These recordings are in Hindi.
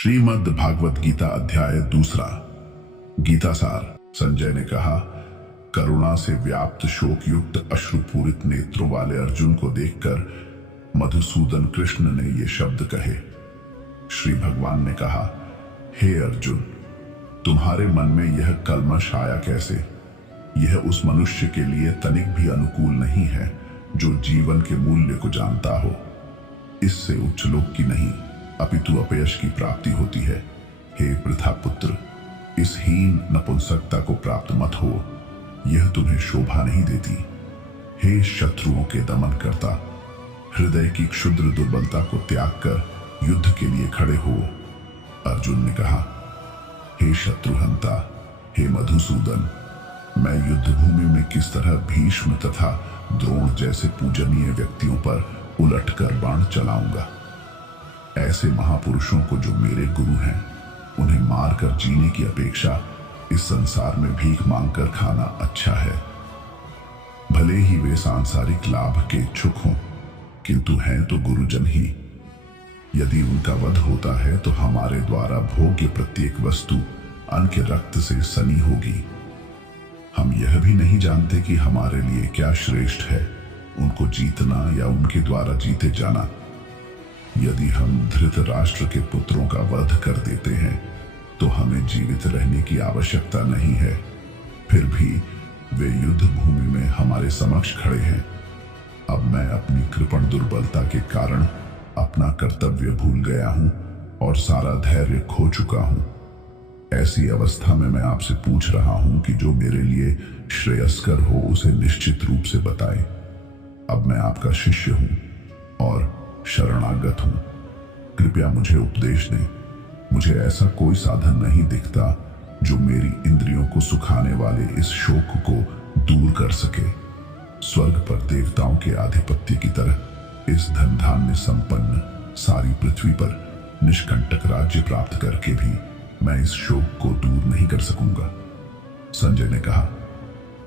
श्रीमद् भागवत गीता अध्याय 2। गीता सार। संजय ने कहा, करुणा से व्याप्त शोक युक्त अश्रुपूरित नेत्रों वाले अर्जुन को देखकर मधुसूदन कृष्ण ने ये शब्द कहे। श्री भगवान ने कहा, हे अर्जुन, तुम्हारे मन में यह कल्मश आया कैसे? यह उस मनुष्य के लिए तनिक भी अनुकूल नहीं है जो जीवन के मूल्य को जानता हो। इससे उच्च लोक की नहीं अपितु अपयश की प्राप्ति होती है। हे पृथा पुत्र, इस हीन नपुंसकता को प्राप्त मत हो, यह तुम्हें शोभा नहीं देती। हे शत्रुओं के दमन करता, हृदय की क्षुद्र दुर्बलता को त्याग कर युद्ध के लिए खड़े हो। अर्जुन ने कहा, हे शत्रुहंता, हे मधुसूदन, मैं युद्ध भूमि में किस तरह भीष्म तथा द्रोण जैसे पूजनीय व्यक्तियों पर उलटकर बाण चलाऊंगा। ऐसे महापुरुषों को जो मेरे गुरु हैं, उन्हें मारकर जीने की अपेक्षा इस संसार में भीख मांगकर खाना अच्छा है। भले ही वे सांसारिक लाभ के इच्छुक हों, किंतु हैं तो गुरुजन ही। यदि उनका वध होता है तो हमारे द्वारा भोग्य प्रत्येक वस्तु अन्न के रक्त से सनी होगी। हम यह भी नहीं जानते कि हमारे लिए क्या श्रेष्ठ है, उनको जीतना या उनके द्वारा जीते जाना। यदि हम धृतराष्ट्र के पुत्रों का वध कर देते हैं तो हमें जीवित रहने की आवश्यकता नहीं है। फिर भी वे युद्ध भूमि में हमारे समक्ष खड़े हैं। अब मैं अपनी कृपण दुर्बलता के कारण अपना कर्तव्य भूल गया हूं और सारा धैर्य खो चुका हूं। ऐसी अवस्था में मैं आपसे पूछ रहा हूं कि जो मेरे लिए श्रेयस्कर हो उसे निश्चित रूप से बताएं। अब मैं आपका शिष्य हूं और शरणागत हूं, कृपया मुझे उपदेश दें। मुझे ऐसा कोई साधन नहीं दिखता जो मेरी इंद्रियों को सुखाने वाले इस शोक को दूर कर सके। स्वर्ग पर देवताओं के आधिपत्य की तरह इस धन धान्य संपन्न सारी पृथ्वी पर निष्कंटक राज्य प्राप्त करके भी मैं इस शोक को दूर नहीं कर सकूंगा। संजय ने कहा।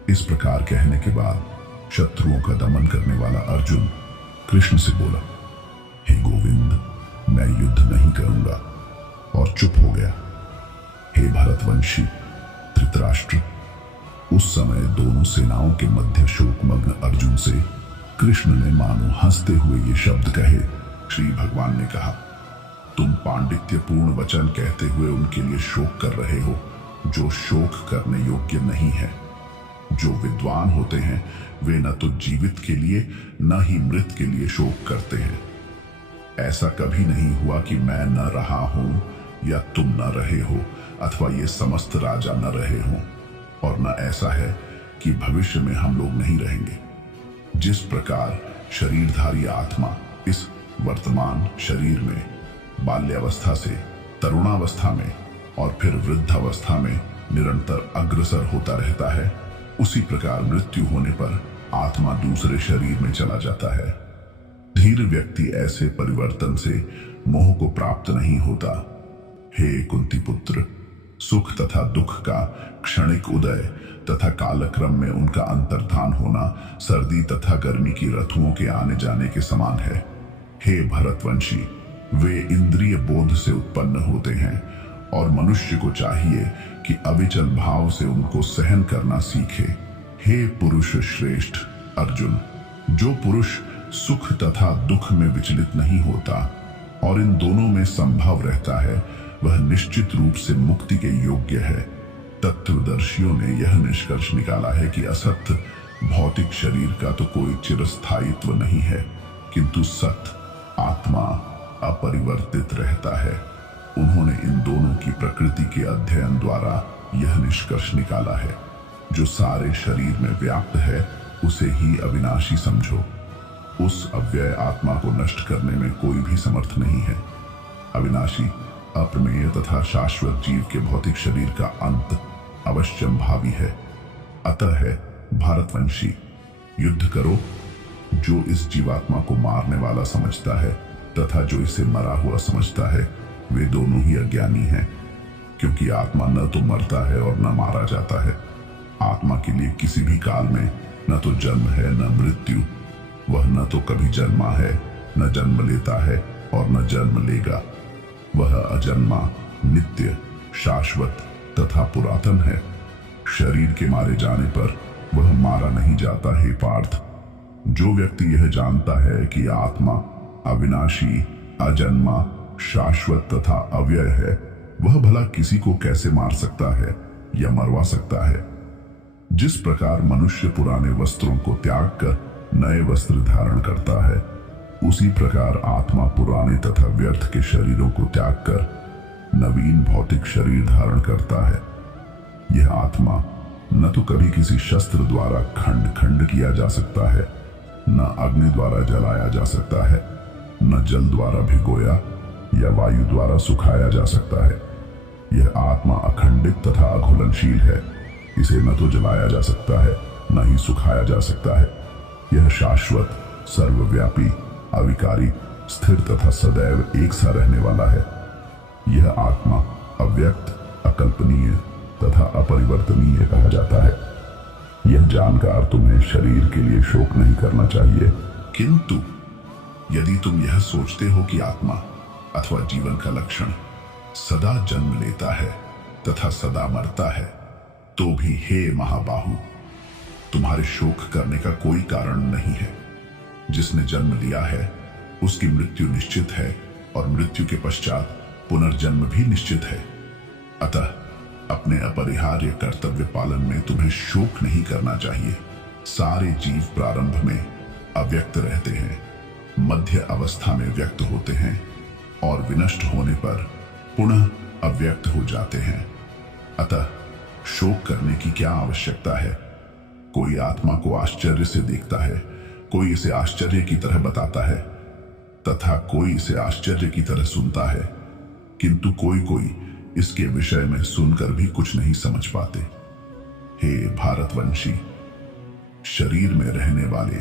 इस प्रकार कहने के बाद शत्रुओं का दमन करने वाला अर्जुन कृष्ण से बोला, हे गोविंद, मैं युद्ध नहीं करूंगा, और चुप हो गया। हे भरतवंशी धृतराष्ट्र, उस समय दोनों सेनाओं के मध्य शोकमग्न अर्जुन से कृष्ण ने मानो हंसते हुए ये शब्द कहे। श्री भगवान ने कहा, तुम पांडित्यपूर्ण वचन कहते हुए उनके लिए शोक कर रहे हो जो शोक करने योग्य नहीं है। जो विद्वान होते हैं वे न तो जीवित के लिए न ही मृत के लिए शोक करते हैं। ऐसा कभी नहीं हुआ कि मैं न रहा हूं या तुम न रहे हो, अथवा ये समस्त राजा न रहे हों, और न ऐसा है कि भविष्य में हम लोग नहीं रहेंगे। जिस प्रकार शरीरधारी आत्मा इस वर्तमान शरीर में बाल्यावस्था से तरुणावस्था में और फिर वृद्धावस्था में निरंतर अग्रसर होता रहता है, उसी प्रकार मृत्यु होने पर आत्मा दूसरे शरीर में चला जाता है। धीर व्यक्ति ऐसे परिवर्तन से मोह को प्राप्त नहीं होता। हे कुंती पुत्र, सुख तथा दुख का क्षणिक उदय तथा कालक्रम में उनका अंतर्धान होना सर्दी तथा गर्मी की ऋतुओं के आने जाने के समान है। हे भरतवंशी, वे इंद्रिय बोध से उत्पन्न होते हैं और मनुष्य को चाहिए कि अविचल भाव से उनको सहन करना सीखे। हे पुरुष श्रेष्ठ अर्जुन, जो पुरुष सुख तथा दुख में विचलित नहीं होता और इन दोनों में संभव रहता है, वह निश्चित रूप से मुक्ति के योग्य है। तत्वदर्शियों ने यह निष्कर्ष निकाला है कि असत भौतिक शरीर का तो कोई चिरस्थायित्व नहीं है, किंतु सत आत्मा अपरिवर्तित रहता है। उन्होंने इन दोनों की प्रकृति के अध्ययन द्वारा यह निष्कर्ष निकाला है। जो सारे शरीर में व्याप्त है उसे ही अविनाशी समझो। उस अव्यय आत्मा को नष्ट करने में कोई भी समर्थ नहीं है। अविनाशी, अप्रमेय तथा शाश्वत जीव के भौतिक शरीर का अंत अवश्यंभावी है। अतः है भारतवंशी, युद्ध करो। जो इस जीवात्मा को मारने वाला समझता है तथा जो इसे मरा हुआ समझता है, वे दोनों ही अज्ञानी हैं, क्योंकि आत्मा न तो मरता है और न मारा जाता है। आत्मा के लिए किसी भी काल में न तो जन्म है न मृत्यु। वह न तो कभी जन्मा है, न जन्म लेता है और न जन्म लेगा। वह अजन्मा, नित्य, शाश्वत तथा पुरातन है। शरीर के मारे जाने पर वह मारा नहीं जाता। हे पार्थ, जो व्यक्ति यह जानता है कि आत्मा अविनाशी, अजन्मा, शाश्वत तथा अव्यय है, वह भला किसी को कैसे मार सकता है या मरवा सकता है। जिस प्रकार मनुष्य पुराने वस्त्रों को त्याग कर नए वस्त्र धारण करता है, उसी प्रकार आत्मा पुराने तथा व्यर्थ के शरीरों को त्याग कर नवीन भौतिक शरीर धारण करता है। यह आत्मा न तो कभी किसी शस्त्र द्वारा खंड खंड किया जा सकता है, न अग्नि द्वारा जलाया जा सकता है, न जल द्वारा भिगोया या वायु द्वारा सुखाया जा सकता है। यह आत्मा अखंडित तथा अघुलनशील है। इसे न तो जलाया जा सकता है, न ही सुखाया जा सकता है। यह शाश्वत, सर्वव्यापी, अविकारी, स्थिर तथा सदैव एक सा रहने वाला है। यह आत्मा अव्यक्त, अकल्पनीय तथा अपरिवर्तनीय कहा जाता है। यह जानकर तुम्हें शरीर के लिए शोक नहीं करना चाहिए। किंतु यदि तुम यह सोचते हो कि आत्मा अथवा जीवन का लक्षण सदा जन्म लेता है तथा सदा मरता है, तो भी हे महाबाहु, तुम्हारे शोक करने का कोई कारण नहीं है। जिसने जन्म लिया है उसकी मृत्यु निश्चित है और मृत्यु के पश्चात पुनर्जन्म भी निश्चित है। अतः अपने अपरिहार्य कर्तव्य पालन में तुम्हें शोक नहीं करना चाहिए। सारे जीव प्रारंभ में अव्यक्त रहते हैं, मध्य अवस्था में व्यक्त होते हैं और विनष्ट होने पर पुनः अव्यक्त हो जाते हैं। अतः शोक करने की क्या आवश्यकता है। कोई आत्मा को आश्चर्य से देखता है, कोई इसे आश्चर्य की तरह बताता है तथा कोई इसे आश्चर्य की तरह सुनता है, किंतु कोई कोई इसके विषय में सुनकर भी कुछ नहीं समझ पाते। हे भारतवंशी, शरीर में रहने वाले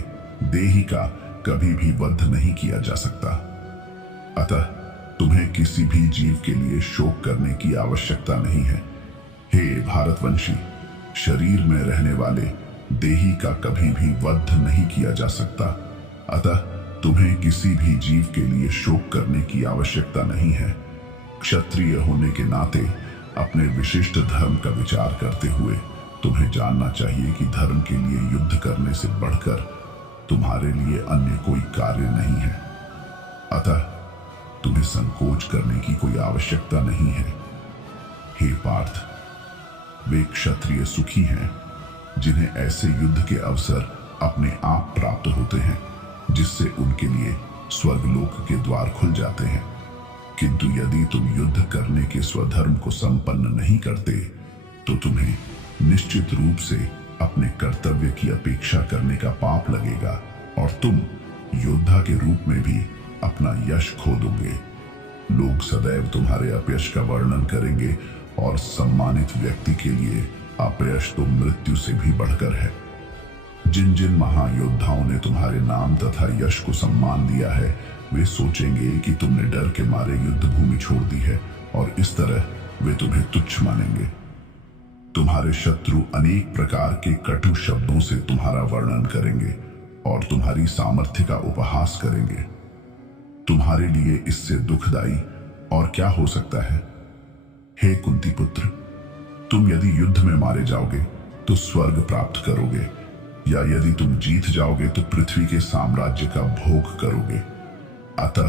देही का कभी भी वध नहीं किया जा सकता। अतः तुम्हें किसी भी जीव के लिए शोक करने की आवश्यकता नहीं है। हे भारतवंशी, शरीर में रहने वाले देही का कभी भी वध नहीं किया जा सकता। अतः तुम्हें किसी भी जीव के लिए शोक करने की आवश्यकता नहीं है। क्षत्रिय होने के नाते अपने विशिष्ट धर्म का विचार करते हुए तुम्हें जानना चाहिए कि धर्म के लिए युद्ध करने से बढ़कर तुम्हारे लिए अन्य कोई कार्य नहीं है। अतः तुम्हें संकोच करने की कोई आवश्यकता नहीं है। हे पार्थ, वे क्षत्रिय सुखी हैं जिन्हें ऐसे युद्ध के अवसर अपने आप प्राप्त होते हैं, जिससे उनके लिए स्वर्गलोक के द्वार खुल जाते हैं। किंतु यदि तुम युद्ध करने के स्वधर्म को संपन्न नहीं करते, तो तुम्हें निश्चित रूप से अपने कर्तव्य की अपेक्षा करने का पाप लगेगा और तुम योद्धा के रूप में भी अपना यश खो दोगे। लोग सदैव तुम्हारे अपयश का वर्णन करेंगे और सम्मानित व्यक्ति के लिए अपयश तो मृत्यु से भी बढ़कर है। जिन जिन महायोद्धाओं ने तुम्हारे नाम तथा यश को सम्मान दिया है, वे सोचेंगे कि तुमने डर के मारे युद्ध भूमि छोड़ दी है और इस तरह वे तुम्हें तुच्छ मानेंगे। तुम्हारे शत्रु अनेक प्रकार के कटु शब्दों से तुम्हारा वर्णन करेंगे और तुम्हारी सामर्थ्य का उपहास करेंगे। तुम्हारे लिए इससे दुखदाई और क्या हो सकता है। हे कुंती पुत्र, तुम यदि युद्ध में मारे जाओगे तो स्वर्ग प्राप्त करोगे, या यदि तुम जीत जाओगे तो पृथ्वी के साम्राज्य का भोग करोगे। अतः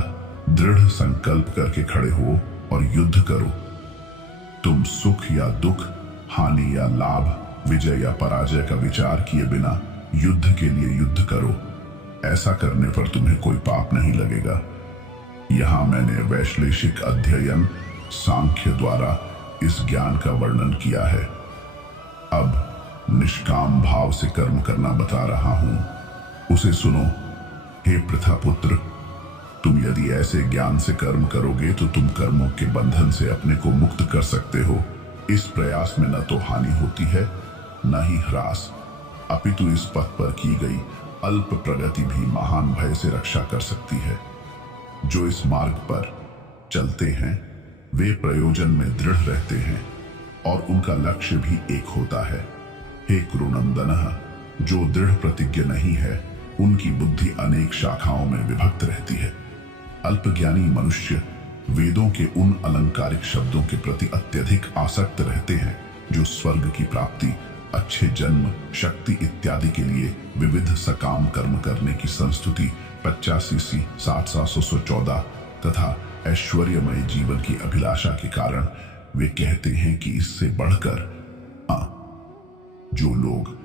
दृढ़ संकल्प करके खड़े हो और युद्ध करो। तुम सुख या दुख, हानि या लाभ, विजय या पराजय का विचार किए बिना युद्ध के लिए युद्ध करो। ऐसा करने पर तुम्हें कोई पाप नहीं लगेगा। यहां मैंने वैश्लेषिक अध्ययन सांख्य द्वारा इस ज्ञान का वर्णन किया है। अब निष्काम भाव से कर्म करना बता रहा हूं, उसे सुनो। हे प्रथापुत्र, तुम यदि ऐसे ज्ञान से कर्म करोगे तो तुम कर्मों के बंधन से अपने को मुक्त कर सकते हो। इस प्रयास में न तो हानि होती है न ही ह्रास, अपितु इस पथ पर की गई अल्प प्रगति भी महान भय से रक्षा कर सकती है। जो इस मार्ग पर चलते हैं वे प्रयोजन में दृढ़ रहते हैं और उनका लक्ष्य भी एक होता है। हे कुरुनंदनः, जो दृढ़ प्रतिज्ञ नहीं है उनकी बुद्धि अनेक शाखाओं में विभक्त रहती है। अल्पज्ञानी मनुष्य वेदों के उन अलंकारिक शब्दों के प्रति अत्यधिक आसक्त रहते हैं जो स्वर्ग की प्राप्ति, अच्छे जन्म, शक्ति इत्यादि के लिए विविध सकाम कर्म करने की संस्तुति 85 सी 60-714 तथा ऐश्वर्यमय जीवन की अभिलाषा के कारण वे कहते हैं कि इससे बढ़कर जो लोग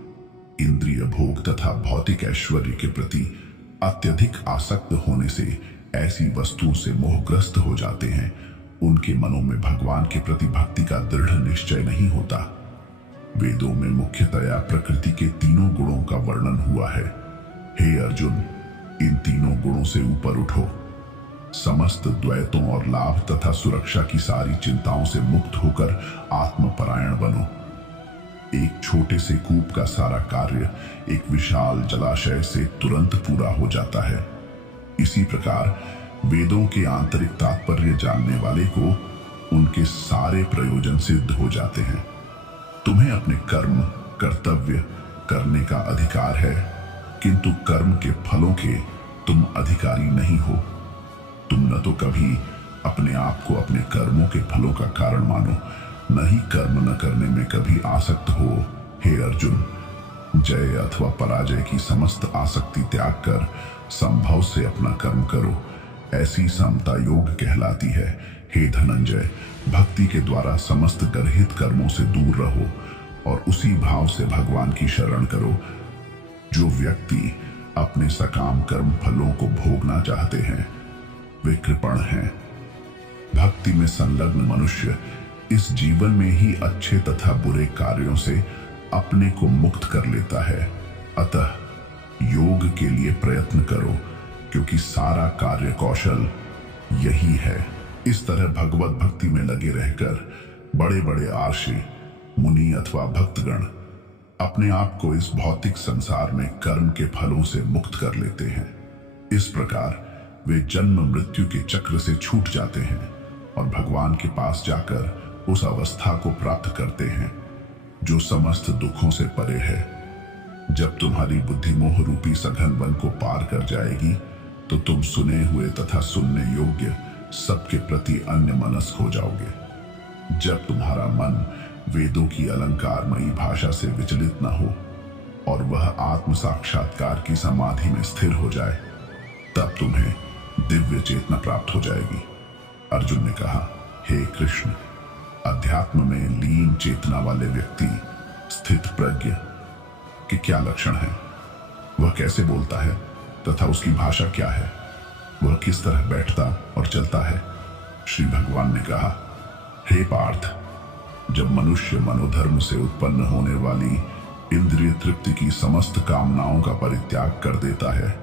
इंद्रिय भोग तथा भौतिक ऐश्वर्य के प्रति अत्यधिक आसक्त होने से ऐसी वस्तुओं से मोहग्रस्त हो जाते हैं, उनके मनों में भगवान के प्रति भक्ति का दृढ़ निश्चय नहीं होता। वेदों में मुख्यतया प्रकृति के तीनों गुणों का वर्णन हुआ है। हे अर्जुन, इन तीनों गुणों से ऊपर उठो, समस्त द्वैतों और लाभ तथा सुरक्षा की सारी चिंताओं से मुक्त होकर आत्मपरायण बनो। एक छोटे से कूप का सारा कार्य एक विशाल जलाशय से तुरंत पूरा हो जाता है। इसी प्रकार वेदों के आंतरिक तात्पर्य जानने वाले को उनके सारे प्रयोजन सिद्ध हो जाते हैं। तुम्हें अपने कर्म कर्तव्य करने का अधिकार है, किंतु कर्म के फलों के तुम अधिकारी नहीं हो। तुम न तो कभी अपने आप को अपने कर्मों के फलों का कारण मानो, न ही कर्म न करने में कभी आसक्त हो। हे अर्जुन, जय अथवा पराजय की समस्त आसक्ति त्याग कर संभव से अपना कर्म करो, ऐसी समता योग कहलाती है। हे धनंजय, भक्ति के द्वारा समस्त गर्हित कर्मों से दूर रहो और उसी भाव से भगवान की शरण करो। जो व्यक्ति अपने सकाम कर्म फलों को भोगना चाहते हैं वे कृपण हैं। भक्ति में संलग्न मनुष्य इस जीवन में ही अच्छे तथा बुरे कार्यों से अपने को मुक्त कर लेता है। अतः योग के लिए प्रयत्न करो, क्योंकि सारा कार्य कौशल यही है। इस तरह भगवत भक्ति में लगे रहकर बड़े बड़े आर्षि, मुनि अथवा भक्तगण अपने आप को इस भौतिक संसार में कर्म के फलों से मुक्त कर लेते हैं। इस प्रकार वे जन्म मृत्यु के चक्र से छूट जाते हैं और भगवान के पास जाकर उस अवस्था को प्राप्त करते हैं जो समस्त दुखों से परे है। जब तुम्हारी बुद्धि मोह रूपी सघन वन को पार कर जाएगी तो तुम सुने हुए तथा सुनने योग्य सबके प्रति अन्य मनस्क हो जाओगे। जब तुम्हारा मन वेदों की अलंकारमयी भाषा से विचलित न हो और वह आत्म साक्षात्कार की समाधि में स्थिर हो जाए, तब तुम्हें दिव्य चेतना प्राप्त हो जाएगी। अर्जुन ने कहा, हे कृष्ण, अध्यात्म में लीन चेतना वाले व्यक्ति स्थित प्रज्ञ के क्या लक्षण हैं? वह कैसे बोलता है तथा उसकी भाषा क्या है? वह किस तरह बैठता और चलता है? श्री भगवान ने कहा, हे पार्थ, जब मनुष्य मनोधर्म से उत्पन्न होने वाली इंद्रिय तृप्ति की समस्त कामनाओं का परित्याग कर देता है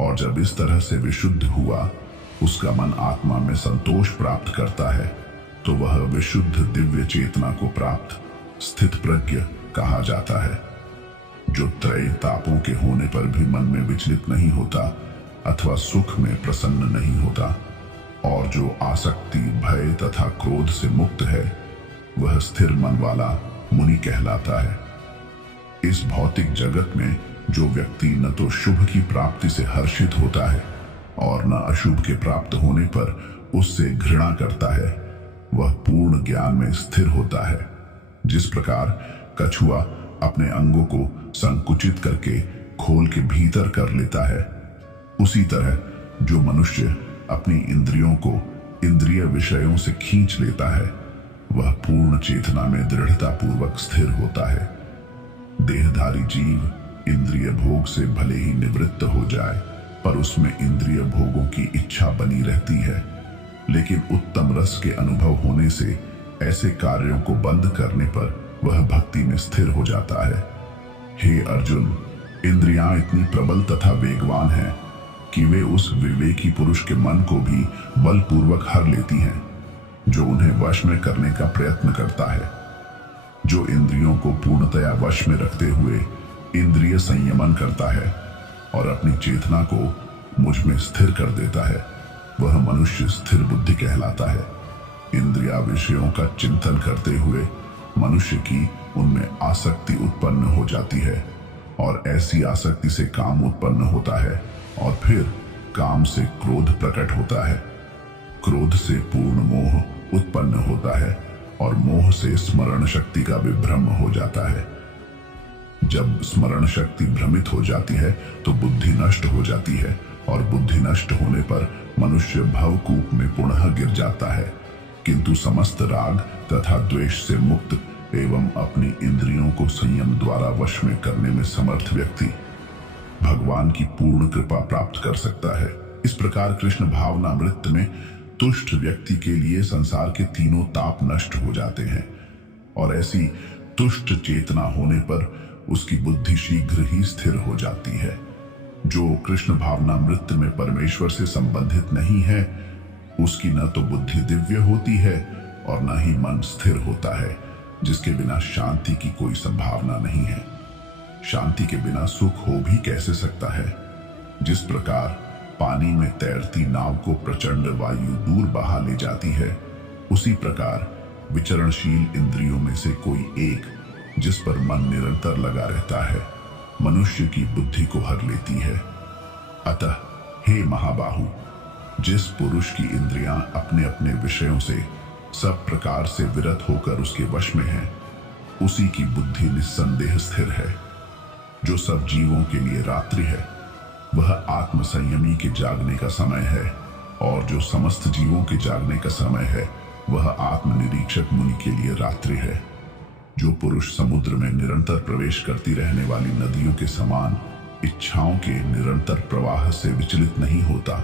और जब इस तरह से विशुद्ध हुआ उसका मन आत्मा में संतोष प्राप्त करता है, तो वह विशुद्ध दिव्य चेतना को प्राप्त स्थित प्रज्ञ कहा जाता है, जो त्रय तापों के होने पर भी मन में विचलित नहीं होता अथवा सुख में प्रसन्न नहीं होता और जो आसक्ति, भय तथा क्रोध से मुक्त है, वह स्थिर मन वाला मुनि कहलाता है। इस भौतिक जगत में जो व्यक्ति न तो शुभ की प्राप्ति से हर्षित होता है और न अशुभ के प्राप्त होने पर उससे घृणा करता है, वह पूर्ण ज्ञान में स्थिर होता है। जिस प्रकार कछुआ अपने अंगों को संकुचित करके खोल के भीतर कर लेता है, उसी तरह जो मनुष्य अपनी इंद्रियों को इंद्रिय विषयों से खींच लेता है, वह पूर्ण चेतना में दृढ़ता पूर्वक स्थिर होता है। देहधारी जीव इंद्रिय भोग से भले ही निवृत्त हो जाए, पर उसमें इंद्रिय भोगों की इच्छा बनी रहती है। लेकिन उत्तम रस के अनुभव होने से ऐसे कार्यों को बंद करने पर वह भक्ति में स्थिर हो जाता है। हे अर्जुन, इंद्रियां इतनी प्रबल तथा वेगवान हैं कि वे उस विवेकी पुरुष के मन को भी बलपूर्वक हर लेती हैं, जो उन्हें वश में करने का प्रयत्न करता है। जो इंद्रियों को पूर्णतया वश में रखते हुए इंद्रिय संयमन करता है और अपनी चेतना को मुझ में स्थिर कर देता है, वह मनुष्य स्थिर बुद्धि कहलाता है। इंद्रिया विषयों का चिंतन करते हुए मनुष्य की उनमें आसक्ति उत्पन्न हो जाती है और ऐसी आसक्ति से काम उत्पन्न होता है और फिर काम से क्रोध प्रकट होता है। क्रोध से पूर्ण मोह उत्पन्न होता है और मोह से स्मरण शक्ति का विभ्रम हो जाता है। जब स्मरण शक्ति भ्रमित हो जाती है तो बुद्धि नष्ट हो जाती है और बुद्धि नष्ट होने पर मनुष्य भवकूप में पुनः गिर जाता है। किंतु समस्त राग तथा द्वेष से मुक्त एवं अपनी इंद्रियों को संयम द्वारा वश में करने में समर्थ व्यक्ति भगवान की पूर्ण कृपा प्राप्त कर सकता है। इस प्रकार कृष्ण भावनामृत में तुष्ट व्यक्ति के लिए संसार के तीनों ताप नष्ट हो जाते हैं और ऐसी तुष्ट चेतना होने पर उसकी बुद्धि शीघ्र ही स्थिर हो जाती है। जो कृष्ण भावनामृत में परमेश्वर से संबंधित नहीं है उसकी न तो बुद्धि दिव्य होती है और न ही मन स्थिर होता है, जिसके बिना शांति की कोई संभावना नहीं है। शांति के बिना सुख हो भी कैसे सकता है। जिस प्रकार पानी में तैरती नाव को प्रचंड वायु दूर बहा ले जाती है, उसी प्रकार विचरणशील इंद्रियों में से कोई एक जिस पर मन निरंतर लगा रहता है मनुष्य की बुद्धि को हर लेती है। अतः हे महाबाहु, जिस पुरुष की इंद्रियां अपने अपने विषयों से सब प्रकार से विरत होकर उसके वश में है, उसी की बुद्धि निस्संदेह स्थिर है। जो सब जीवों के लिए रात्रि है वह आत्म संयमी के जागने का समय है और जो समस्त जीवों के जागने का समय है वह आत्मनिरीक्षक मुनि के लिए रात्रि है। जो पुरुष समुद्र में निरंतर प्रवेश करती रहने वाली नदियों के समान इच्छाओं के निरंतर प्रवाह से विचलित नहीं होता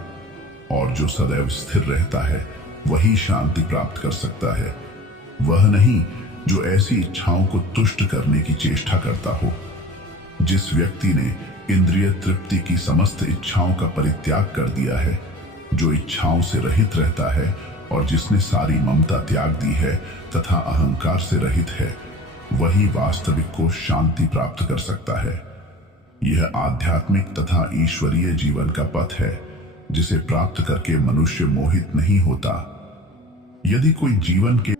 और जो सदैव स्थिर रहता है वही शांति प्राप्त कर सकता है। वह नहीं जो ऐसी इच्छाओं को तुष्ट करने की चेष्टा करता हो। जिस व्यक्ति ने इंद्रिय तृप्ति की समस्त इच्छाओं का परित्याग कर दिया है, जो इच्छाओं से रहित रहता है और जिसने सारी ममता त्याग दी है तथा अहंकार से रहित है, वही वास्तविक को शांति प्राप्त कर सकता है। यह आध्यात्मिक तथा ईश्वरीय जीवन का पथ है जिसे प्राप्त करके मनुष्य मोहित नहीं होता। यदि कोई जीवन के